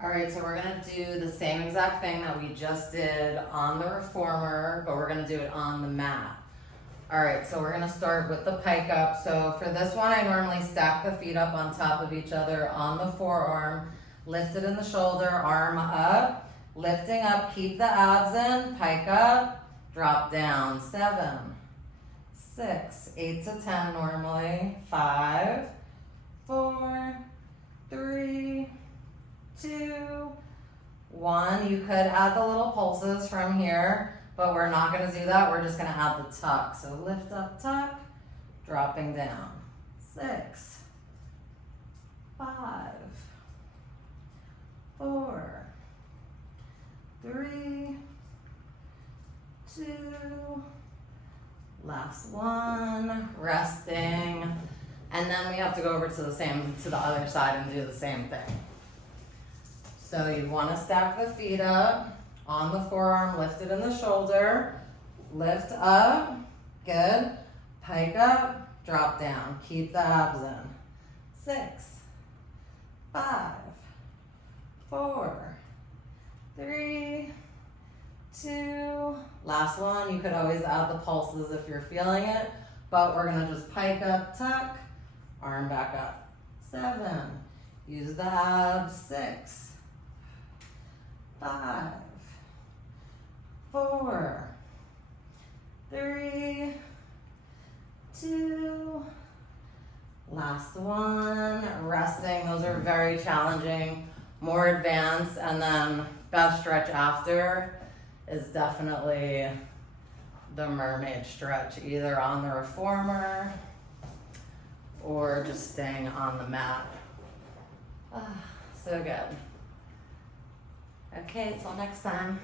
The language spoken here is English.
All right, so we're gonna do the same exact thing that we just did on the reformer, but we're gonna do it on the mat. All right, so we're gonna start with the pike up. So for this one, I normally stack the feet up on top of each other on the forearm, lift it in the shoulder, arm up, lifting up, keep the abs in, pike up, drop down. 7, 6, 8 to 10 normally. 5, 4, 3, 2, 1. You could add the little pulses from here, but we're not going to do that. We're just going to add the tuck. So lift up, tuck, dropping down. 6, 5, 4, 3, 2, last one, resting. And then we have to go over to the other side and do the same thing. So you want to stack the feet up on the forearm, lift it in the shoulder, lift up, good, pike up, drop down, keep the abs in. 6, 5, 4, 3, 2, last one. You could always add the pulses if you're feeling it, but we're gonna just pike up, tuck, arm back up. 7, use the abs. 6, 5, 4, 3, 2, last one, resting. Those are very challenging, more advanced, and then best stretch after is definitely the mermaid stretch, either on the reformer or just staying on the mat. So good. Okay, till next time.